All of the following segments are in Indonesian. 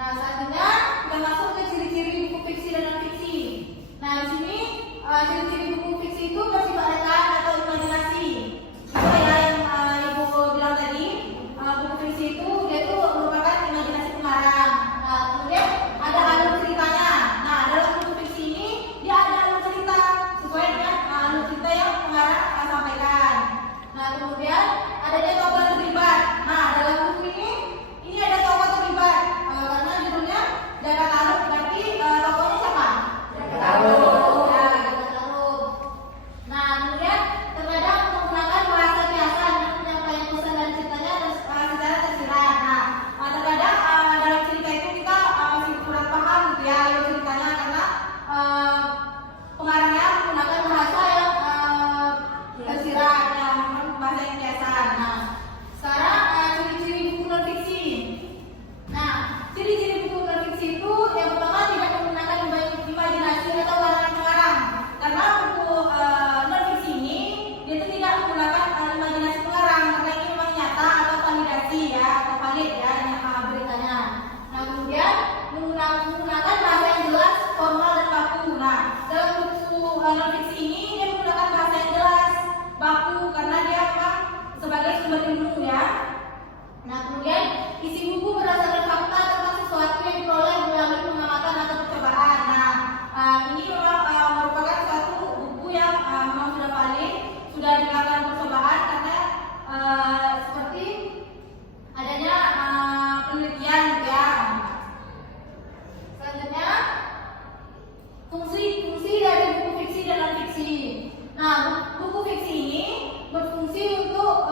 Nah, selanjutnya kita masuk ke ciri-ciri buku fiksi dan non-fiksi. Nah, di sini ciri-ciri buku fiksi itu bersifat rekan atau imajinasi. Seperti yang Ibu bilang tadi, buku fiksi itu dia itu merupakan imajinasi pengarang. Nah, kemudian ada alur ceritanya. Nah, dalam buku fiksi ini dia ada alur cerita sesuai dengan alur cerita yang pengarang akan sampaikan. Nah, kemudian adanya tokoh terlibat. Nah, dalam buku ini ada tokoh terlibat karena judulnya Jaka Tarub, berarti tokohnya siapa? Jaka Tarub. Ya, Jaka Tarub. Nah, kemudian terkadang menggunakan bahasa kiasan yang menyampaikan pesan dan ceritanya secara tersirat. Nah, terkadang dalam cerita itu kita masih kurang paham gitu ya alur ceritanya karena pengarangnya menggunakan bahasa yang tersirat, yang bahasa yang kiasan. Nah, sekarang ciri-ciri buku non-fiksi. Nah, ciri-ciri buku non-fiksi itu yang pertama tidak menggunakan imajinasi atau larangan pengarang. Karena buku non-fiksi ini dia itu tidak menggunakan imajinasi pengarang karena ini memang nyata atau validasi ya atau valid ya beritanya. Nah, kemudian menggunakan bahasa yang jelas, formal dan baku. Nah, dalam buku non-fiksi ini dia menggunakan bahasa yang jelas, baku karena dia memang sebagai sumber ilmu ya. Nah, kemudian isi buku berdasarkan fakta tentang sesuatu yang diperoleh melalui pengamatan atau percobaan. Nah, ini memang merupakan suatu buku yang memang sudah valid, sudah dilakukan percobaan karena seperti adanya penelitian ya. Selanjutnya fungsi dari buku fiksi dan non-fiksi. Nah, buku fiksi ini berfungsi untuk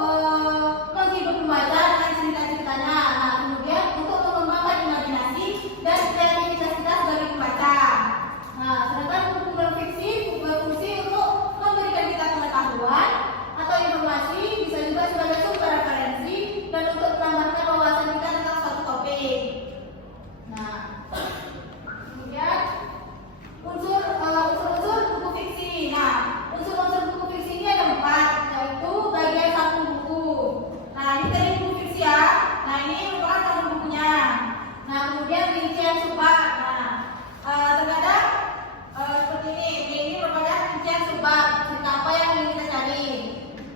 menghibur pembaca dengan cerita-ceritanya. Nah, kemudian untuk mengembangkan imajinasi dan kreativitas kita sebagai pembaca. Nah, sedangkan buku non-fiksi berfungsi untuk memberikan kita pengetahuan atau informasi, bisa juga sebagai sumber referensi dan untuk menambahkan wawasan kita tentang suatu topik. Nah, kemudian unsur-unsur buku fiksi. Nah, unsur-unsur buku fiksi ini ada 4, yaitu bagian satu buku. Nah, ini tadi buku fiksi ya. Nah, ini merupakan satu bukunya. Nah, kemudian rincian subbab. Nah, terkadang seperti ini merupakan rincian subbab, cerita apa yang ingin kita cari.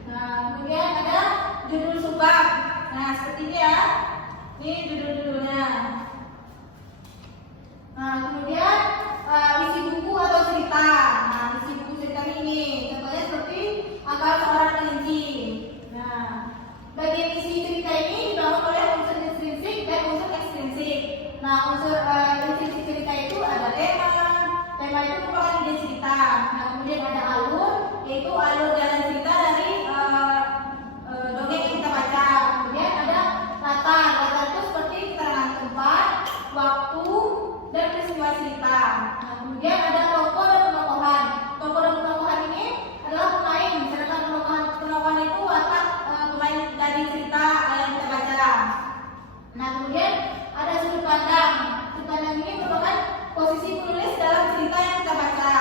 Nah, kemudian ada judul subbab. Nah, seperti ini ya. Ini judul-judulnya. Nah, kemudian isi buku atau cerita. Nah, isi buku cerita ini contohnya seperti akal seorang kelinci. Nah, bagian isi cerita ini dibangun oleh unsur intrinsik dan unsur ekstrinsik. Nah, unsur intrinsik cerita itu ada tema. Tema itu merupakan ide cerita. Nah, kemudian ada alur, yaitu alur jalan cerita dari dongeng yang kita baca. Kemudian ada latar. Latar itu seperti keterangan tempat, waktu, dan peristiwa cerita. Nah, kemudian ada tokoh dan penokohan. Tokoh dan penokohan ini adalah pemain, sedangkan penokohan itu watak pemain dari cerita yang kita baca. Nah, kemudian ada sudut pandang. Sudut pandang ini merupakan posisi penulis dalam cerita yang kita baca.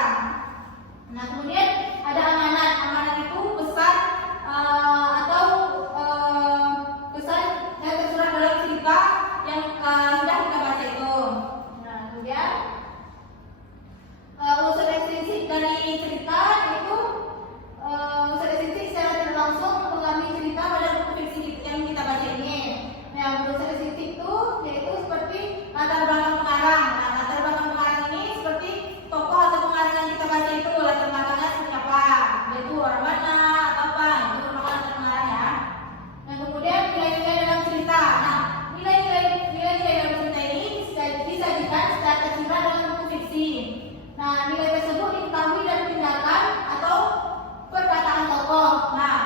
Nah, kemudian ada amanat. Amanat itu pesan atau pesan yang tersurat dalam cerita yang sudah kita baca itu. Nah, kemudian unsur ekstrinsik dari cerita itu unsur ekstrinsik secara tidak langsung mempengaruhi cerita pada buku fiksi yang kita baca ini. Nah, unsur ekstrinsik itu yaitu seperti latar belakang pengarang. Nah, latar belakang pengarang ini seperti tokoh atau pengarang yang kita baca itu latar belakangnya seperti apa, yaitu orang mana atau apa, itu merupakan latar pengarang ya. Nah, kemudian nilai-nilai dalam cerita. Nah, nilai-nilai dalam cerita ini disajikan secara tersirat dalam buku fiksi. Nah, nilai tersebut diketahui dari tindakan atau perkataan tokoh. Nah,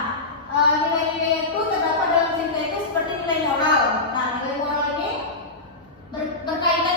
nilai-nilai itu terdapat dalam cerita itu seperti nilai moral. Nah, nilai moral ini berkaitan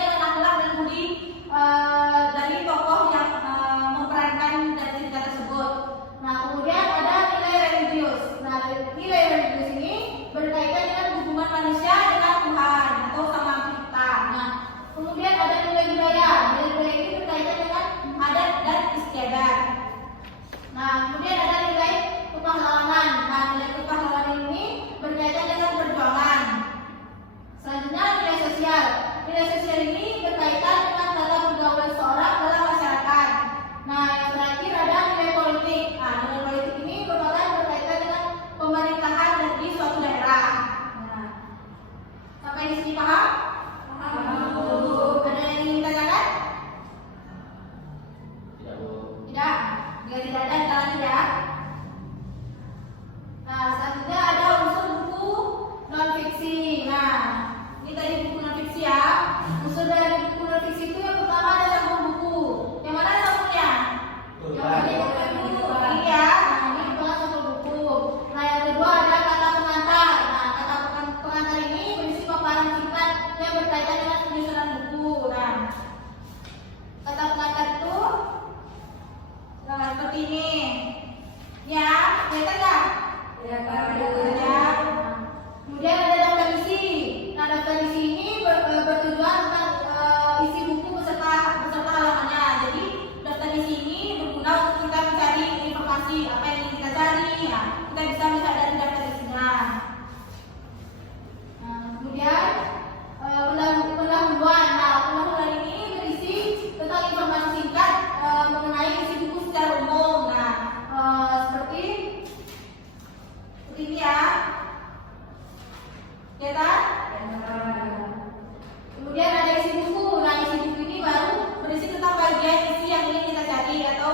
Kemudian ada isi buku. Nah, isi buku ini baru berisi tentang bagian isi yang ingin kita cari atau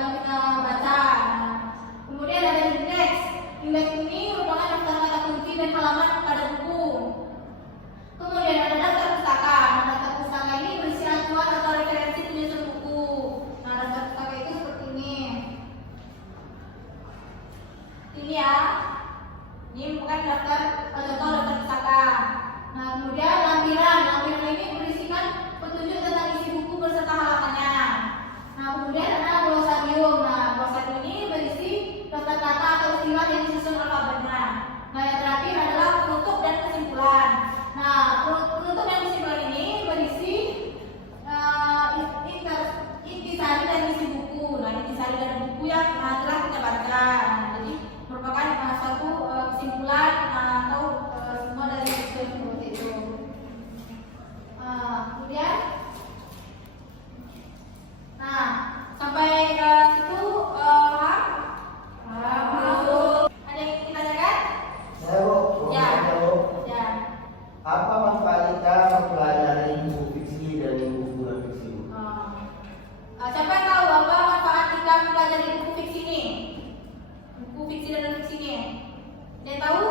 yang kita baca. Nah, kemudian ada indeks. Indeks ini merupakan daftar kata kunci dan halaman pada buku. Kemudian ada daftar pustaka. Nah, daftar pustaka ini berisi acuan atau referensi penyusun buku. Nah, daftar pustaka itu seperti ini. Ini ya. Ini bukan daftar contoh daftar pustaka. Nah, kemudian lampiran. Lampiran ini berisikan petunjuk tentang isi buku beserta halamannya. Nah, kemudian ada glosarium. Nah, glosarium ini berisi daftar kata atau istilah yang disusun alfabetnya. Nah, yang terakhir adalah penutup dan kesimpulan. Nah, penutup dan kesimpulan ini berisi intisari dari isi buku. Nah, intisari dari buku yang telah kita baca. Nah, jadi merupakan satu kesimpulan atau semua dari buku seperti itu. Kemudian, nah sampai situ paham? Ada yang kita tanyakan? Saya Bu. Ya. Bu. Ya. Apa manfaat kita mempelajari buku fiksi dan buku non fiksi? Siapa yang tahu apa manfaat kita mempelajari buku fiksi ini? Buku fiksi dan non fiksi ini? Ada yang tahu?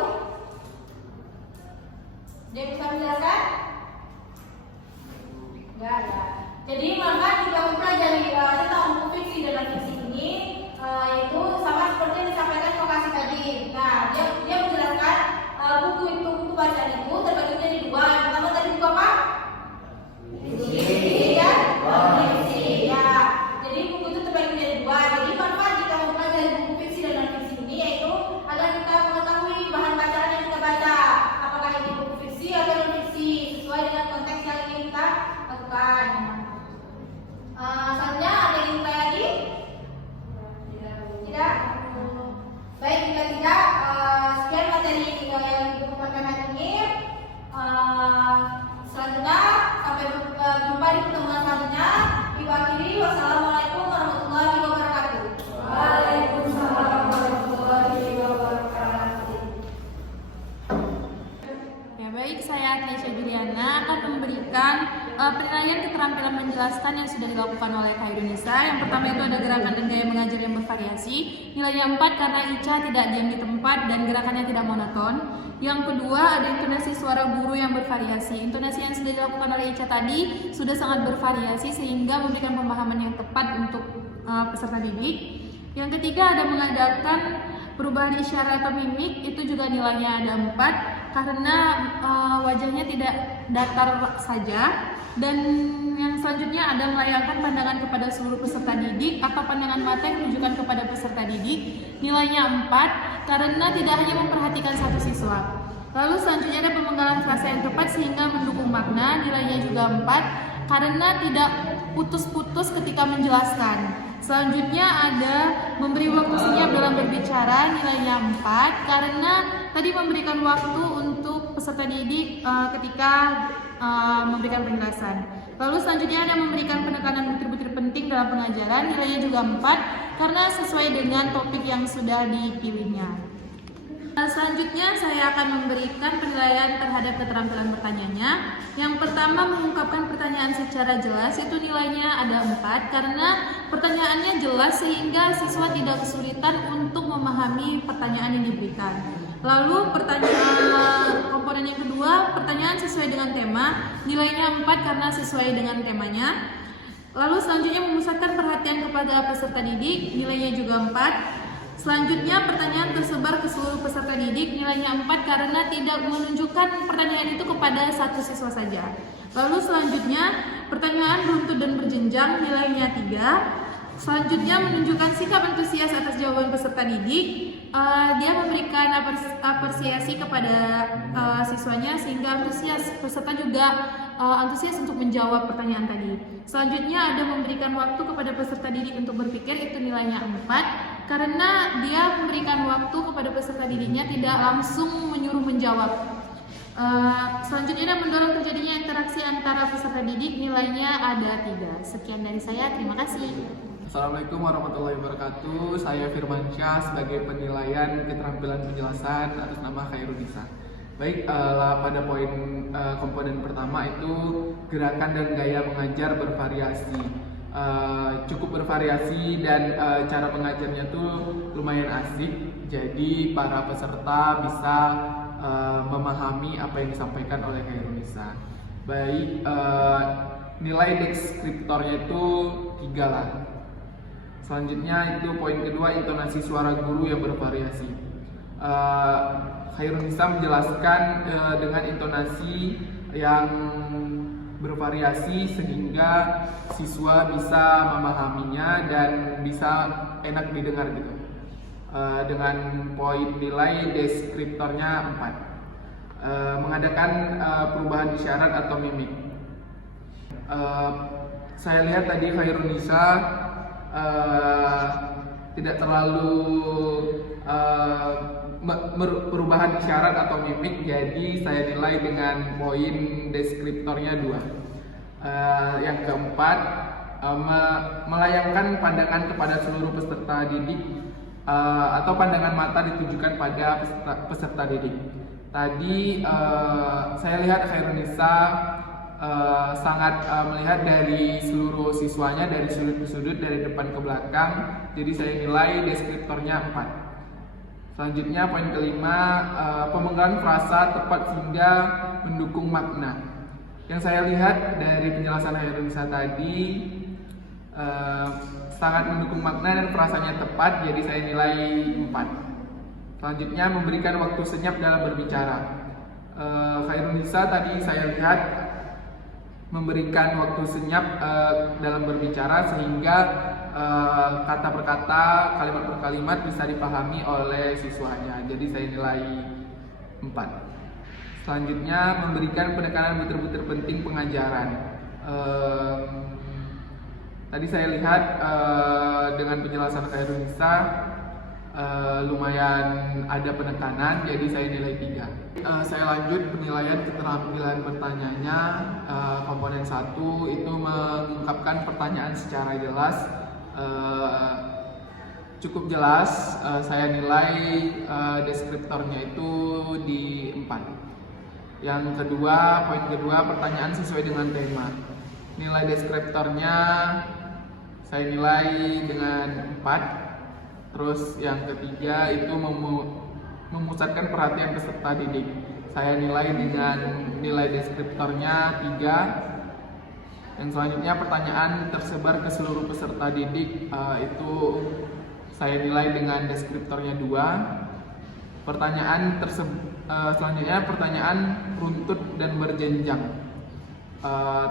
Dia bisa menjelaskan? Enggak ya. Jadi manfaat kita mempelajari tentang buku fiksi dan non fiksi ini yaitu sama seperti yang disampaikan lokasi tadi. Nah, dia menjelaskan buku bacaan itu terbagi menjadi dua. Yang pertama tadi buku apa? Fiksi dan non fiksi. Ya. Jadi buku itu terbagi menjadi dua. Jadi manfaat kita mempelajari buku fiksi dan non fiksi ini yaitu agar kita mengetahui bahan bacaan yang kita baca. Apakah ini buku fiksi atau non fiksi sesuai dengan konteks yang ingin kita lakukan. Selanjutnya ada yang ingin lagi? Tidak? Baik, jika tidak, sekian materi yang dibukukan hari ini. Selanjutnya, sampai jumpa di pertemuan selanjutnya. Ibu akhiri, wassalamualaikum warahmatullahi wabarakatuh. Waalaikumsalam warahmatullahi wabarakatuh. Ya baik, saya Agnesya Juliana akan memberikan penilaian keterampilan menjelaskan yang sudah dilakukan oleh Khairunisa. Yang pertama itu ada gerakan dan gaya mengajar yang bervariasi. Nilainya 4 karena Ica tidak diam di tempat dan gerakannya tidak monoton. Yang kedua ada intonasi suara guru yang bervariasi. Intonasi yang sudah dilakukan oleh Ica tadi sudah sangat bervariasi sehingga memberikan pemahaman yang tepat untuk peserta didik. Yang ketiga ada mengadakan perubahan isyarat atau mimik, itu juga nilainya ada 4 karena wajahnya tidak datar saja. Dan yang selanjutnya ada melayangkan pandangan kepada seluruh peserta didik atau pandangan mata yang menunjukkan kepada peserta didik, nilainya 4 karena tidak hanya memperhatikan satu siswa. Lalu selanjutnya ada pemenggalan frasa yang tepat sehingga mendukung makna, nilainya juga 4 karena tidak putus-putus ketika menjelaskan. Selanjutnya ada memberi waktu senyap dalam berbicara, nilainya 4 karena tadi memberikan waktu untuk peserta didik ketika memberikan penjelasan. Lalu selanjutnya ada memberikan penekanan butir-butir penting dalam pengajaran, nilainya juga 4 karena sesuai dengan topik yang sudah dipilihnya. Selanjutnya saya akan memberikan penilaian terhadap keterampilan bertanyanya. Yang pertama mengungkapkan pertanyaan secara jelas, itu nilainya ada 4 karena pertanyaannya jelas sehingga siswa tidak kesulitan untuk memahami pertanyaan yang diberikan. Lalu pertanyaan komponen yang kedua, pertanyaan sesuai dengan tema, nilainya 4 karena sesuai dengan temanya. Lalu selanjutnya memusatkan perhatian kepada peserta didik, nilainya juga 4. Selanjutnya pertanyaan tersebar ke seluruh peserta didik, nilainya 4 karena tidak menunjukkan pertanyaan itu kepada satu siswa saja. Lalu selanjutnya pertanyaan beruntut dan berjenjang, nilainya 3. Selanjutnya menunjukkan sikap antusias atas jawaban peserta didik. Dia memberikan apresiasi kepada siswanya sehingga antusias, peserta juga antusias untuk menjawab pertanyaan tadi. Selanjutnya ada memberikan waktu kepada peserta didik untuk berpikir, itu nilainya 4 karena dia memberikan waktu kepada peserta didiknya, tidak langsung menyuruh menjawab. Selanjutnya ada mendorong terjadinya interaksi antara peserta didik, nilainya ada 3. Sekian dari saya, terima kasih. Assalamualaikum warahmatullahi wabarakatuh. Saya Firmansyah sebagai penilaian keterampilan penjelasan atas nama Khairunisa. Baik, pada poin komponen pertama itu gerakan dan gaya mengajar bervariasi. Cukup bervariasi dan cara mengajarnya tuh lumayan asik. Jadi para peserta bisa memahami apa yang disampaikan oleh Khairunisa. Baik, nilai deskriptornya itu 3 lah. Selanjutnya itu poin kedua, intonasi suara guru yang bervariasi. Khairunisa menjelaskan dengan intonasi yang bervariasi sehingga siswa bisa memahaminya dan bisa enak didengar gitu. Dengan poin nilai deskriptornya 4. Mengadakan perubahan isyarat atau mimik. Saya lihat tadi Khairunisa tidak terlalu perubahan isyarat atau mimik, jadi saya nilai dengan poin deskriptornya 2. Yang keempat, melayangkan pandangan kepada seluruh peserta didik atau pandangan mata ditujukan pada peserta didik. Tadi saya lihat Khairunisa sangat melihat dari seluruh siswanya, dari sudut ke sudut, dari depan ke belakang, jadi saya nilai deskriptornya 4. Selanjutnya poin kelima, pemenggalan frasa tepat sehingga mendukung makna. Yang saya lihat dari penjelasan Khairunisa tadi sangat mendukung makna dan frasanya tepat, jadi saya nilai 4. Selanjutnya memberikan waktu senyap dalam berbicara. Khairunisa tadi saya lihat memberikan waktu senyap dalam berbicara sehingga kata per kata, kalimat per kalimat bisa dipahami oleh siswanya. Jadi saya nilai 4. Selanjutnya memberikan penekanan butir-butir penting pengajaran. Tadi saya lihat dengan penjelasan Khairunisa lumayan ada penekanan, jadi saya nilai 3. Saya lanjut penilaian keterampilan bertanyanya. Komponen 1 itu mengungkapkan pertanyaan secara jelas. Cukup jelas, saya nilai deskriptornya itu di 4. Yang kedua, poin kedua, pertanyaan sesuai dengan tema. Nilai deskriptornya saya nilai dengan 4. Terus yang ketiga itu memusatkan perhatian peserta didik. Saya nilai dengan nilai deskriptornya 3. Yang selanjutnya pertanyaan tersebar ke seluruh peserta didik, itu saya nilai dengan deskriptornya 2. Selanjutnya pertanyaan runtut dan berjenjang,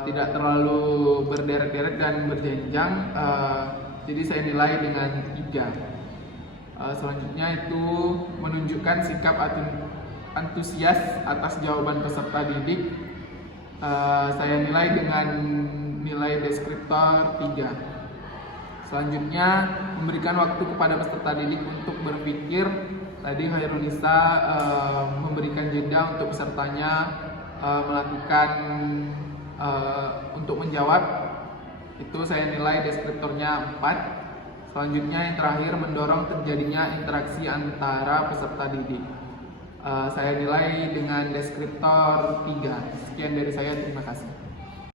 tidak terlalu berderet-deret dan berjenjang, jadi saya nilai dengan 3. Selanjutnya itu menunjukkan sikap antusias atas jawaban peserta didik. Saya nilai dengan nilai deskriptor 3. Selanjutnya memberikan waktu kepada peserta didik untuk berpikir. Tadi Khairunisa memberikan jeda untuk pesertanya melakukan untuk menjawab. Itu saya nilai deskriptornya 4. Selanjutnya yang terakhir mendorong terjadinya interaksi antara peserta didik. Saya nilai dengan deskriptor 3. Sekian dari saya, terima kasih.